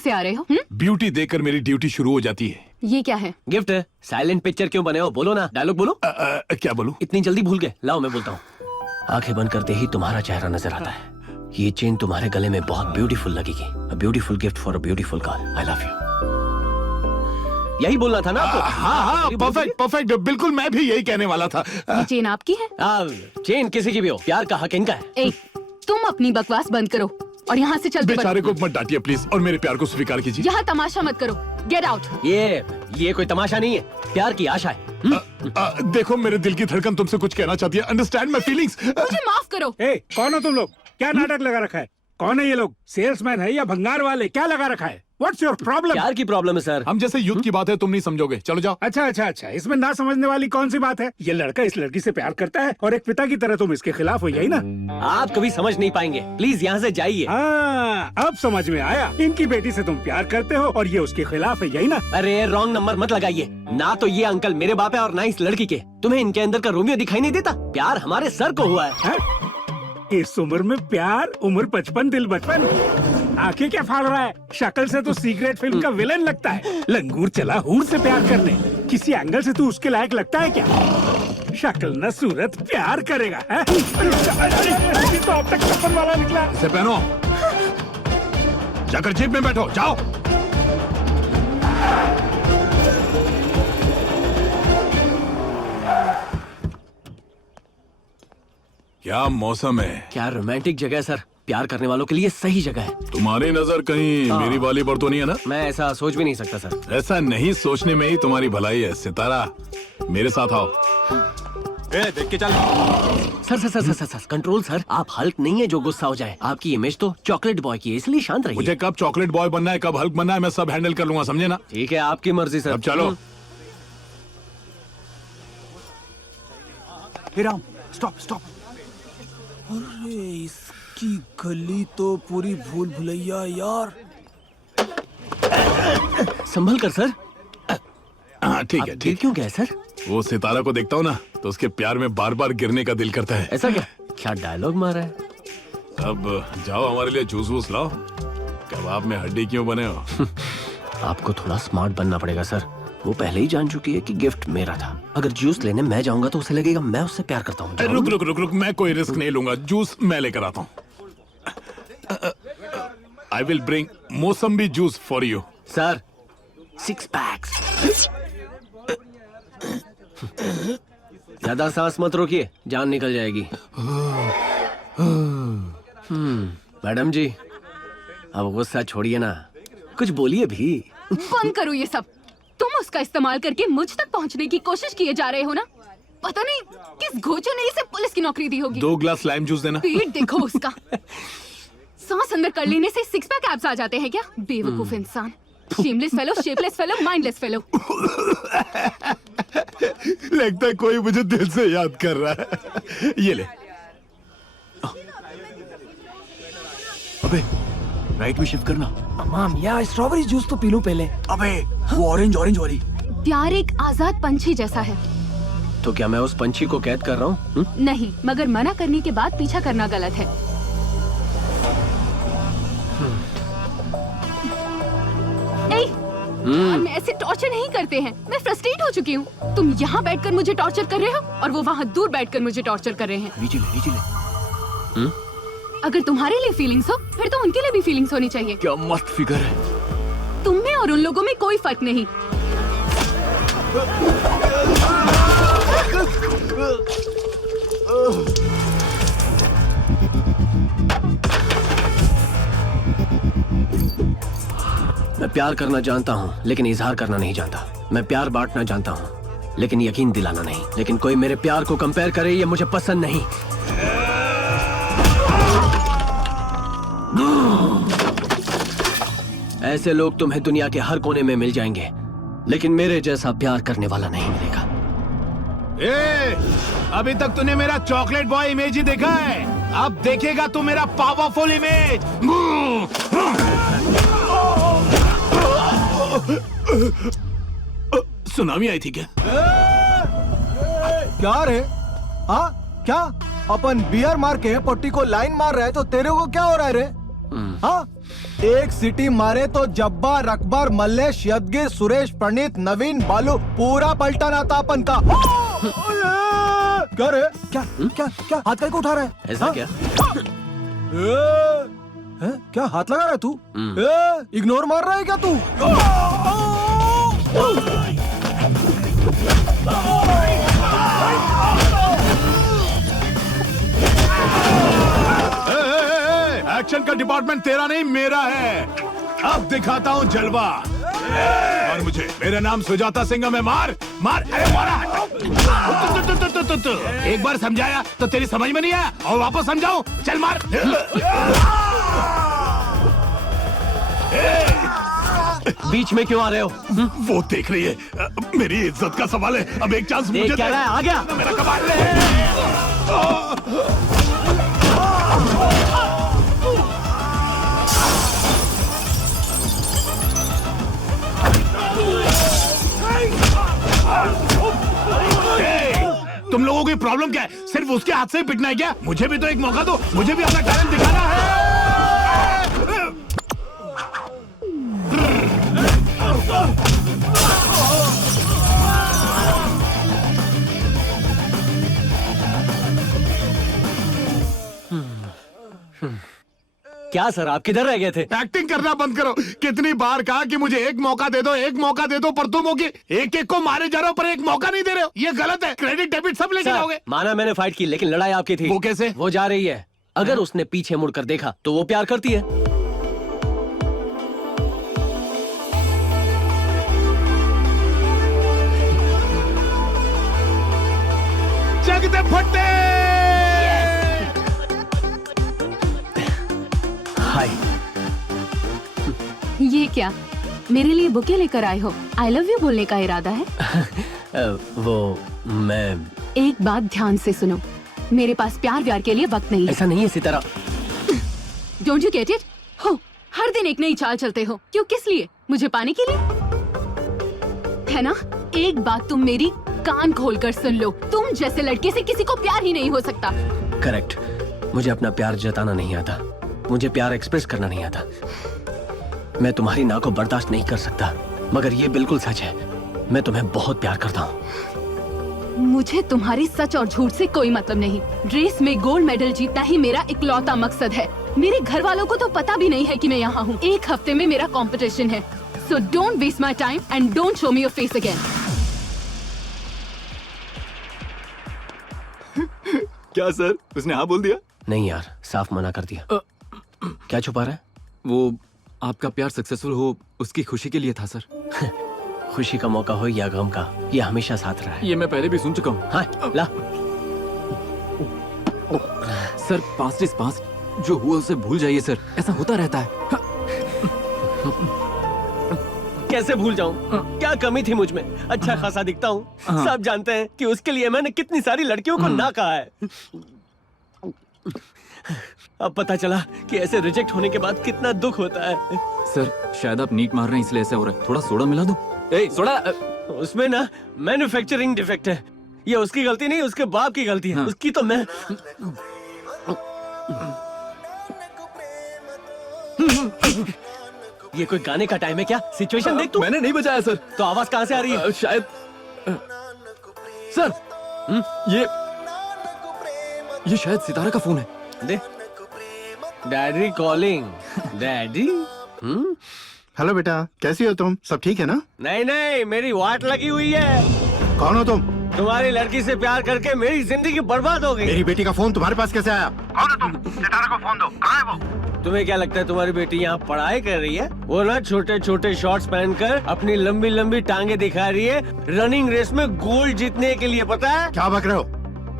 से आ रहे हो? ब्यूटी देखकर मेरी ड्यूटी शुरू हो जाती है। ये क्या है? गिफ्ट है। साइलेंट पिक्चर क्यों बने हो? बोलो ना, डायलॉग बोलो। क्या बोलूं? इतनी जल्दी भूल गए? लाओ मैं बोलता हूँ। आंखें बंद करते ही तुम्हारा चेहरा नजर आता है। ये चेन तुम्हारे गले में बहुत ब्यूटीफुल लगेगी। A beautiful gift for a beautiful girl. I love you. यही बोलना था ना आपको? हाँ, परफेक्ट परफेक्ट, बिल्कुल मैं भी यही कहने वाला था। ये चेन आपकी है? चेन किसी की भी हो, प्यार का हक इनका है। ए, तुम अपनी बकवास बंद करो और यहाँ से चलते बेचारे को मत डांटिए प्लीज, और मेरे प्यार को स्वीकार कीजिए। यहाँ तमाशा मत करो। Get out. ये कोई तमाशा नहीं है, प्यार की आशा है। देखो, मेरे दिल की धड़कन तुमसे कुछ कहना चाहती है। Understand my feelings. मुझे माफ करो। कौन हो तुम लोग? क्या नाटक लगा रखा है? कौन है ये लोग? सेल्समैन है या भंगार वाले? क्या लगा रखा है? What's your problem? प्यार की प्रॉब्लम है सर। हम जैसे युद्ध की बात है, तुम नहीं समझोगे। चलो जाओ। अच्छा, इसमें ना समझने वाली कौन सी बात है? ये लड़का इस लड़की से प्यार करता है और एक पिता की तरह तुम इसके खिलाफ हो, यही ना? आप कभी समझ नहीं पाएंगे, प्लीज यहाँ से जाइए। अब समझ में आया। इनकी बेटी से तुम प्यार करते हो और ये उसके खिलाफ है, यही ना? अरे रॉन्ग नंबर मत लगाइए। ना तो ये अंकल मेरे बाप है और ना इस लड़की के। तुम्हें इनके अंदर का रोमियो दिखाई नहीं देता? प्यार हमारे सर को हुआ है। इस उम्र में प्यार? उम्र 55 दिल बचपन। आंखें क्या फाड़ रहा है? शक्ल से तो सीक्रेट फिल्म का विलन लगता है। लंगूर चला हूर से प्यार करने। किसी एंगल से तू उसके लायक लगता है क्या? शक्ल न सूरत, प्यार करेगा है? तो अब तक चप्पल वाला निकला। इसे पहनो, जाकर जीप में बैठो, जाओ। क्या मौसम है? क्या रोमांटिक जगह है सर। प्यार करने वालों के लिए सही जगह है। तुम्हारी नजर कहीं मेरी वाली पर तो नहीं है ना? मैं ऐसा सोच भी नहीं सकता सर। ऐसा नहीं सोचने में ही तुम्हारी भलाई है। सितारा, मेरे साथ आओ। देख के चल। Sir control sir. आप हल्क नहीं है जो गुस्सा हो जाए। आपकी इमेज तो चॉकलेट बॉय की है, इसलिए शांत रहिए। मुझे कब चॉकलेट बॉय बनना है, कब हल्क बनना है, मैं सब हैंडल कर लूंगा, समझे ना? ठीक है, आपकी मर्जी सर। अब चलो। स्टॉप। अरे इसकी गली तो पूरी भूल भुलैया यार। संभल कर सर। हाँ ठीक है, ठीक। क्यों गए सर? वो सितारा को देखता हूँ ना, तो उसके प्यार में बार बार गिरने का दिल करता है। ऐसा क्या डायलॉग मारा है? अब जाओ, हमारे लिए जूस वूस लाओ। कबाब में हड्डी क्यों बने हो? आपको थोड़ा स्मार्ट बनना पड़ेगा सर। वो पहले ही जान चुकी है कि गिफ्ट मेरा था। अगर जूस लेने मैं जाऊंगा तो उसे लगेगा मैं उससे प्यार करता हूँ। रुक, मैं कोई रिस्क नहीं लूंगा। जूस मैं लेकर आता हूँ। I will bring mosambi juice for you. Sir 6 PACS. ज्यादा सांस मत रोकिए, जान निकल जाएगी। मैडम जी, अब गुस्सा छोड़िए ना, कुछ बोलिए भी। बंद करो ये सब। तुम उसका इस्तेमाल करके मुझ तक पहुंचने की कोशिश किए जा रहे हो ना? पता नहीं किस घोचू ने इसे पुलिस की नौकरी दी होगी। 2 ग्लास लाइम जूस देना। पेट देखो उसका। सांस अंदर कर लेने से 6 पैक एब्स आ जाते हैं क्या? बेवकूफ इंसान। Shameless fellow, shapeless fellow, mindless fellow. लगता है कोई मुझे दिल से याद कर रहा है। ये ले। अबे राइट में शिफ्ट करना। माम यार स्ट्रॉबेरी जूस तो पी लूं पहले। अबे वो ऑरेंज वाली। प्यार एक आजाद पंछी जैसा है। तो क्या मैं उस पंछी को कैद कर रहा हूँ? नहीं, मगर मना करने के बाद पीछा करना गलत है। मैं ऐसे टॉर्चर नहीं करते हैं। मैं फ्रस्ट्रेट हो चुकी हूँ। तुम यहाँ बैठकर मुझे टॉर्चर कर रहे हो और वो वहाँ दूर बैठकर मुझे टॉर्चर कर रहे हैं। नीचे। अगर तुम्हारे लिए फीलिंग्स हो, फिर तो उनके लिए भी फीलिंग्स होनी चाहिए। क्या मस्त फिगर है। तुम में और उन लोगों में कोई फर्क नहीं। मैं प्यार करना जानता हूँ लेकिन इजहार करना नहीं जानता। मैं प्यार बांटना जानता हूँ लेकिन यकीन दिलाना नहीं। लेकिन कोई मेरे प्यार को कंपेयर करे, ये मुझे पसंद नहीं। ऐसे लोग तुम्हें दुनिया के हर कोने में मिल जाएंगे, लेकिन मेरे जैसा प्यार करने वाला नहीं मिलेगा। अभी तक तूने मेरा चॉकलेट बॉय इमेज ही देखा है, अब देखेगा तू मेरा पावरफुल इमेज। सुनामी आई थी क्या? क्या रे? हाँ क्या अपन बियर मार के पट्टी को लाइन मार रहा है तो तेरे को क्या हो रहा है रे? हाँ एक सिटी मारे तो जब्बार, अकबर, मल्लेश, यदगिर, सुरेश, प्रणीत, नवीन, बालू, पूरा पलटन आता अपन का। क्या रे? क्या क्या क्या हाथ करके उठा रहा है? ऐसा हाँ? क्या? क्या हाथ लगा रहा है तू? इग्नोर मार रहा है क्या तू? एक्शन का डिपार्टमेंट तेरा नहीं मेरा है। अब दिखाता हूँ जलवा। और मुझे, मेरा नाम सुजाता सिंह है। मैं मार मार, अरे मारा। एक बार समझाया तो तेरी समझ में नहीं आया, और वापस समझाऊं? चल मार। बीच में क्यों आ रहे हो? वो देख रही है, मेरी इज्जत का सवाल है। अब एक चांस मुझे देख क्या दे। रहा है? आ गया। मेरा कबाड़ ले। तुम लोगों की प्रॉब्लम क्या है? सिर्फ उसके हाथ से ही पिटना है क्या? मुझे भी तो एक मौका दो, मुझे भी अपना टैलेंट दिखाना है। क्या सर, आप किधर रह गए थे? एक्टिंग करना बंद करो। कितनी बार कहा कि मुझे एक मौका दे दो, एक मौका दे दो, पर तुम हो कि एक एक को मारे जा रहे हो पर एक मौका नहीं दे रहे हो। ये गलत है। क्रेडिट डेबिट सब लेके जाओगे। माना मैंने फाइट की, लेकिन लड़ाई आपकी थी। वो कैसे? वो जा रही है। अगर उसने पीछे मुड़कर देखा तो वो प्यार करती है। जगते फटे। हाय। ये क्या, मेरे लिए बुके लेकर आए हो? आई लव यू बोलने का इरादा है? वो मैं एक बात ध्यान से सुनो, मेरे पास प्यार व्यार के लिए वक्त नहीं है। ऐसा नहीं है Sitara. Don't you get it? हो, हर दिन एक नई चाल चलते हो। क्यों, किस लिए? मुझे पाने के लिए है ना? एक बात तुम मेरी कान खोलकर सुन लो, तुम जैसे लड़के से किसी को प्यार ही नहीं हो सकता। करेक्ट। मुझे अपना प्यार जताना नहीं आता, मुझे प्यार एक्सप्रेस करना नहीं आता। मैं तुम्हारी ना को बर्दाश्त नहीं कर सकता, मगर ये बिल्कुल सच है, मैं तुम्हें बहुत प्यार करता हूँ। मुझे तुम्हारी सच और झूठ से कोई मतलब नहीं। रेस में गोल्ड मेडल जीतना ही मेरा इकलौता मकसद है। मेरे घर वालों को तो पता भी नहीं है कि मैं यहाँ हूँ। एक हफ्ते में मेरा कंपटीशन है, so don't waste my time and don't show me your face again. क्या सर, उसने हाँ बोल दिया? नहीं यार, साफ मना कर दिया। क्या छुपा रहा है? वो आपका प्यार सक्सेसफुल हो उसकी खुशी के लिए था सर। खुशी का मौका हो या गम का, ये हमेशा साथ रहा है। ये मैं पहले भी सुन चुका हूँ। हाँ, ला। सर पास्ट इज पास्ट, जो हुआ उसे भूल जाइए सर, ऐसा होता रहता है। कैसे भूल जाऊं? क्या कमी थी मुझ में? अच्छा खासा दिखता हूँ। सब जानते हैं कि उसके लिए मैंने कितनी सारी लड़कियों को ना कहा है। अब पता चला कि ऐसे रिजेक्ट होने के बाद कितना दुख होता है। सर शायद आप नीट मार रहे हैं इसलिए ऐसा हो रहा है। थोड़ा सोडा मिला दो। ए सोडा। उसमें ना मैन्युफैक्चरिंग डिफेक्ट है। ये उसकी गलती नहीं, उसके बाप की गलती है। हाँ। उसकी तो मैं ये कोई गाने का टाइम है क्या? सिचुएशन देख तू। मैंने नहीं बजाया सर। तो आवाज कहाँ से आ रही है? शायद सर ये शायद सितारा का फोन है। दे। Daddy calling. डैडी? हेलो बेटा, कैसी हो तुम? सब ठीक है ना? नहीं नहीं, मेरी वाट लगी हुई है। कौन हो तुम? तुम्हारी लड़की से प्यार करके मेरी जिंदगी बर्बाद हो गई। मेरी बेटी का फोन तुम्हारे पास कैसे आया? कौन हो तुम? सितारा को फोन दो। कहाँ है वो? तुम्हें क्या लगता है तुम्हारी बेटी यहाँ पढ़ाई कर रही है? वो ना छोटे छोटे शॉर्ट्स पहनकर अपनी लंबी लंबी टांगे दिखा रही है रनिंग रेस में गोल्ड जीतने के लिए, पता है? क्या बक रहे हो?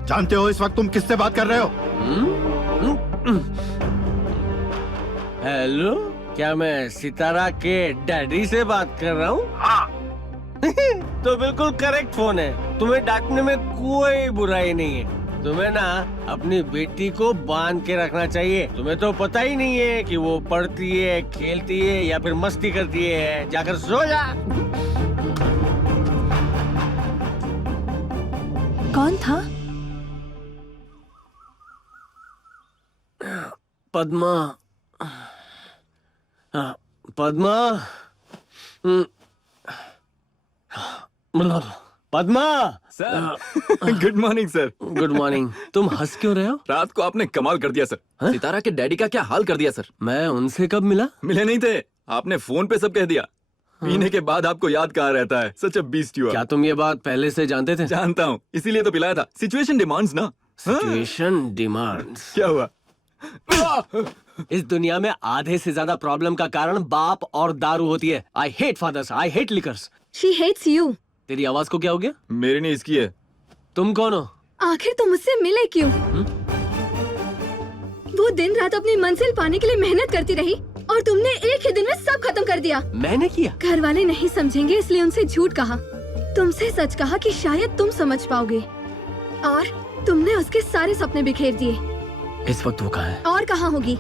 जानते हो इस वक्त तुम किससे बात कर रहे हो? हेलो, क्या मैं सितारा के डैडी से बात कर रहा हूँ? हाँ। तो बिल्कुल करेक्ट फोन है। तुम्हें डांटने में कोई बुराई नहीं है। तुम्हें ना अपनी बेटी को बांध के रखना चाहिए। तुम्हें तो पता ही नहीं है कि वो पढ़ती है, खेलती है या फिर मस्ती करती है। जाकर सो जा। कौन था? Padma. Padma, Padma. Sir good morning sir. Good morning. तुम हंस क्यों रहे हो? रात को आपने कमाल कर दिया सर। सितारा के डैडी का क्या हाल कर दिया सर। मैं उनसे कब मिला? मिले नहीं थे, आपने फोन पे सब कह दिया। पीने के बाद आपको याद कहाँ रहता है। सच अ बीस्ट यू आर। क्या तुम ये बात पहले से जानते थे? जानता हूँ, इसीलिए तो पिलाया था। सिचुएशन डिमांड्स ना। Situation demands. क्या हुआ? इस दुनिया में आधे से ज्यादा प्रॉब्लम का कारण बाप और दारू होती है। I hate fathers, I hate liquors. She hates you. तेरी आवाज को क्या हो गया? मेरी नहीं इसकी है। तुम कौन हो? आखिर तुम मुझसे मिले क्यों? वो दिन रात अपनी मंजिल पाने के लिए मेहनत करती रही और तुमने एक ही दिन में सब खत्म कर दिया। मैंने किया? घर वाले नहीं समझेंगे इसलिए उनसे झूठ कहा। तुमसे सच कहा कि शायद तुम समझ पाओगे और तुमने उसके सारे सपने बिखेर दिए। इस वक्त वो कहाँ है? और कहाँ होगी?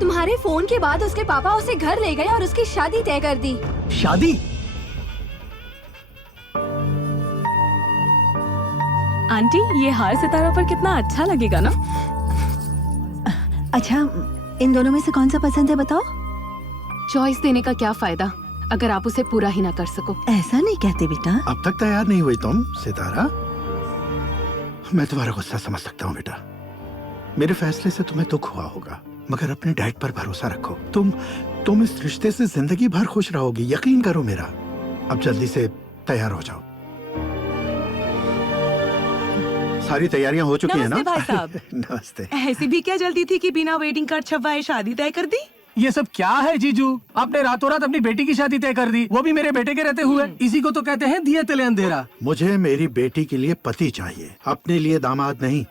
तुम्हारे फोन के बाद उसके पापा उसे घर ले गए और उसकी शादी तय कर दी। शादी? आंटी, ये हार सितारा पर कितना अच्छा लगेगा ना? अच्छा, इन दोनों में से कौन सा पसंद है बताओ? चॉइस देने का क्या फायदा अगर आप उसे पूरा ही ना कर सको। ऐसा नहीं कहते बेटा। अब तक तैयार नहीं हुई तुम सितारा। मैं तुम्हारा गुस्सा समझ सकता हूँ बेटा। मेरे फैसले से तुम्हें दुख हुआ होगा, मगर अपने डैड पर भरोसा रखो। तुम इस रिश्ते से जिंदगी भर खुश रहोगी, यकीन करो मेरा। अब जल्दी से तैयार हो जाओ। सारी तैयारियां हो चुकी है ना? नमस्ते भाई साहब। नमस्ते। ऐसी भी क्या जल्दी थी कि बिना वेडिंग कार्ड छपवाए शादी तय कर दी? ये सब क्या है जीजू? आपने रातों रात अपनी बेटी की शादी तय कर दी, वो भी मेरे बेटे के रहते हुए। इसी को तो कहते हैं दिए तले अंधेरा। मुझे मेरी बेटी के लिए पति चाहिए, अपने लिए दामाद नहीं।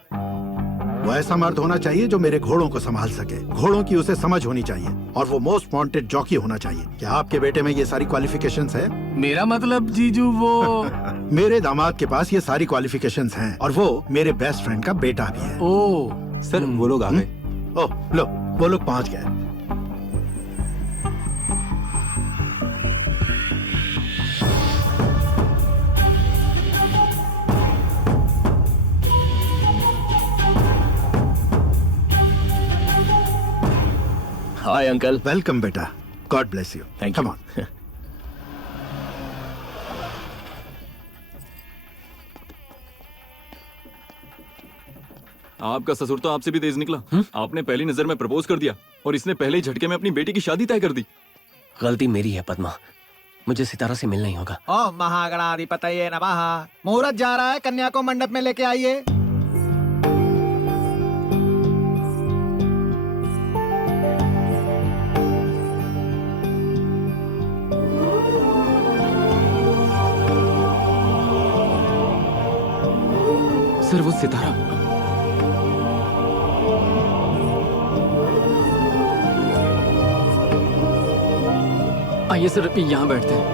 वो ऐसा मर्द होना चाहिए जो मेरे घोड़ों को संभाल सके, घोड़ों की उसे समझ होनी चाहिए, और वो मोस्ट वांटेड जॉकी होना चाहिए। क्या आपके बेटे में ये सारी क्वालिफिकेशंस है? मेरा मतलब जीजू वो मेरे दामाद के पास ये सारी क्वालिफिकेशंस हैं, और वो मेरे बेस्ट फ्रेंड का बेटा भी है। ओ सर वो लोग आ गए। ओह लो, वो लोग पहुंच गए। Hi uncle. वेलकम बेटा, God bless you. Thank you. Come on. आपका ससुर तो आपसे भी तेज निकला। आपने पहली नजर में प्रपोज कर दिया और इसने पहले ही झटके में अपनी बेटी की शादी तय कर दी। गलती मेरी है पद्मा, मुझे सितारा से मिलना ही होगा। ओम महागणाधिपतये नमः। मुहूर्त जा रहा है, कन्या को मंडप में लेके आइए। सर वो सितारा। आइए सर, यहाँ बैठते हैं।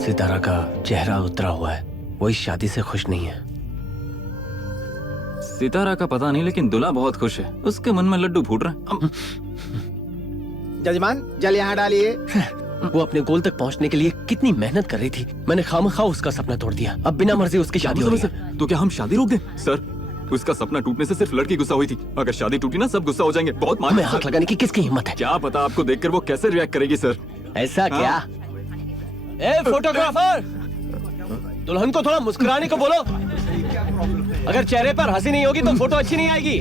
सितारा का चेहरा उतरा हुआ है, वो इस शादी से खुश नहीं है। सितारा का पता नहीं, लेकिन दूल्हा बहुत खुश है। उसके मन में लड्डू फूट रहे हैं। जजमान, जल यहाँ डालिए। वो अपने गोल तक पहुंचने के लिए कितनी मेहनत कर रही थी। मैंने खामखा उसका सपना तोड़ दिया। अब बिना मर्जी उसकी शादी हो रही है। सर तो क्या हम शादी रोक दें? सर उसका सपना टूटने से सिर्फ लड़की गुस्सा हुई थी, अगर शादी टूटी ना सब गुस्सा हो जाएंगे। बहुत हमें मालूम हाथ लगाने की किसकी हिम्मत है? क्या पता आपको देखकर वो कैसे रिएक्ट करेगी सर। ऐसा क्या? ए फोटोग्राफर, दुल्हन को थोड़ा मुस्कुराने को बोलो। अगर चेहरे पर हंसी नहीं होगी तो फोटो अच्छी नहीं आएगी।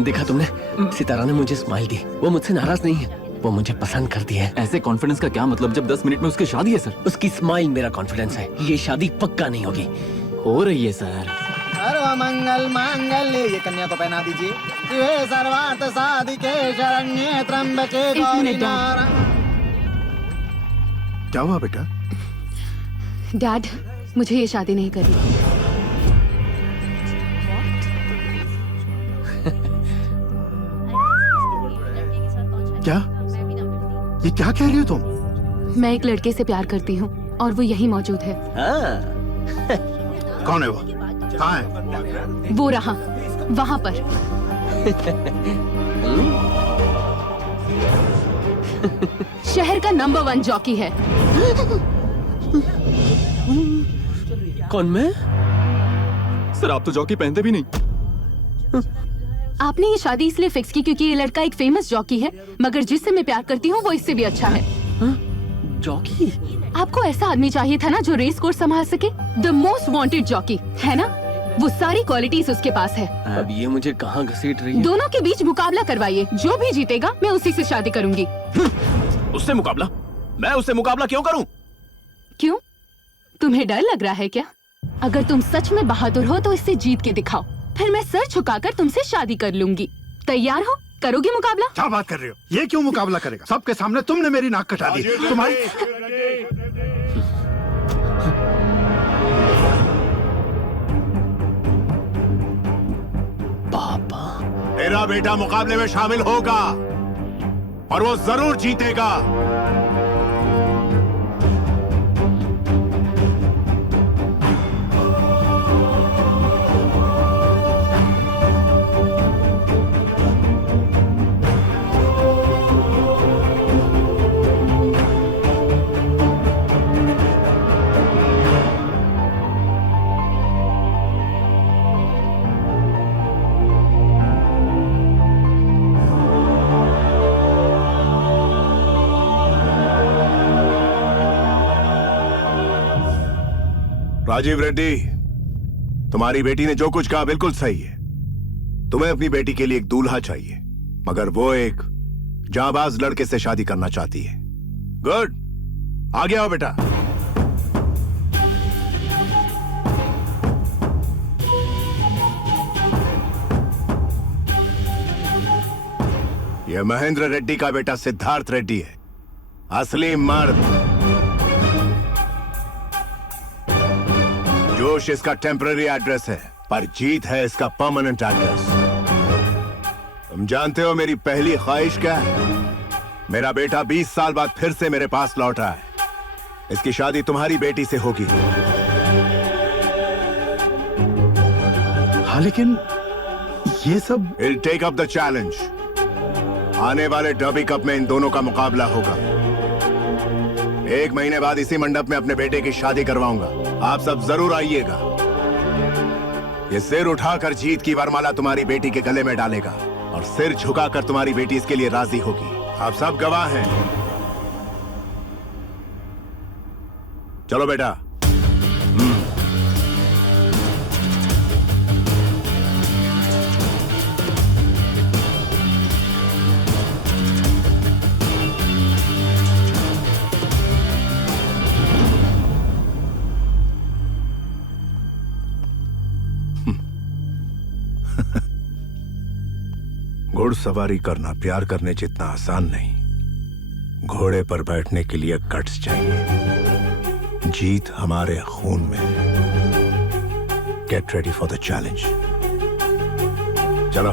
देखा तुमने, सितारा ने मुझे स्माइल दी। वो मुझसे नाराज नहीं है, वो मुझे पसंद करती है। ऐसे कॉन्फिडेंस का क्या मतलब जब 10 मिनट में उसकी शादी है सर। उसकी स्माइल मेरा कॉन्फिडेंस है। ये शादी पक्का नहीं होगी। हो रही है सर। सर्वमंगल मांगल्ये, ये कन्या को पहना दीजिए। शिवे सर्वार्थ साधिके शरण्ये त्र्यंबके गौरी नारायणी। क्या हुआ बेटा? डैड, मुझे ये शादी नहीं करनी। क्या? ये क्या कह रही हो तुम? मैं एक लड़के से प्यार करती हूँ और वो यही मौजूद है। हाँ। कौन है वो? कहाँ है? वो रहा वहाँ पर। शहर का नंबर 1 जॉकी है। कौन मैं? सर आप तो जॉकी पहनते भी नहीं। आपने ये शादी इसलिए फिक्स की क्योंकि ये लड़का एक फेमस जॉकी है, मगर जिससे मैं प्यार करती हूँ वो इससे भी अच्छा है। जॉकी? आपको ऐसा आदमी चाहिए था ना जो रेस कोर्स संभाल सके। द मोस्ट वांटेड जॉकी है ना, वो सारी क्वालिटीज उसके पास है। अब ये मुझे कहाँ घसीट रही है? दोनों के बीच मुकाबला करवाइए, जो भी जीतेगा मैं उसी से शादी करूंगी। उससे मुकाबला? मैं उससे मुकाबला क्यों करूं? क्यों, तुम्हें डर लग रहा है क्या? अगर तुम सच में बहादुर हो तो इससे जीत के दिखाओ, फिर मैं सर झुकाकर तुमसे शादी कर लूंगी। तैयार हो? करोगी मुकाबला? क्या बात कर रहे हो? ये क्यों मुकाबला करेगा? सबके सामने तुमने मेरी नाक कटा दी। तुम्हारी पापा, तेरा बेटा मुकाबले में शामिल होगा और वो जरूर जीतेगा। राजीव रेड्डी, तुम्हारी बेटी ने जो कुछ कहा बिल्कुल सही है। तुम्हें अपनी बेटी के लिए एक दूल्हा चाहिए, मगर वो एक जांबाज लड़के से शादी करना चाहती है। गुड, आगे आओ बेटा। यह महेंद्र रेड्डी का बेटा सिद्धार्थ रेड्डी है, असली मर्द। जोश इसका टेम्पररी एड्रेस है, पर जीत है इसका परमानेंट एड्रेस। तुम जानते हो मेरी पहली ख्वाहिश क्या है? मेरा बेटा 20 साल बाद फिर से मेरे पास लौटा है। इसकी शादी तुम्हारी बेटी से होगी। हाँ, लेकिन ये सब He'll take up the challenge। आने वाले डर्बी कप में इन दोनों का मुकाबला होगा। 1 महीने बाद इसी मंडप में अपने बेटे की शादी करवाऊंगा। आप सब जरूर आइएगा। ये सिर उठाकर जीत की वरमाला तुम्हारी बेटी के गले में डालेगा और सिर झुकाकर तुम्हारी बेटी इसके लिए राजी होगी। आप सब गवाह हैं। चलो बेटा। घुड़सवारी करना प्यार करने जितना आसान नहीं। घोड़े पर बैठने के लिए गट्स चाहिए। जीत हमारे खून में। Get ready for the challenge. चलो।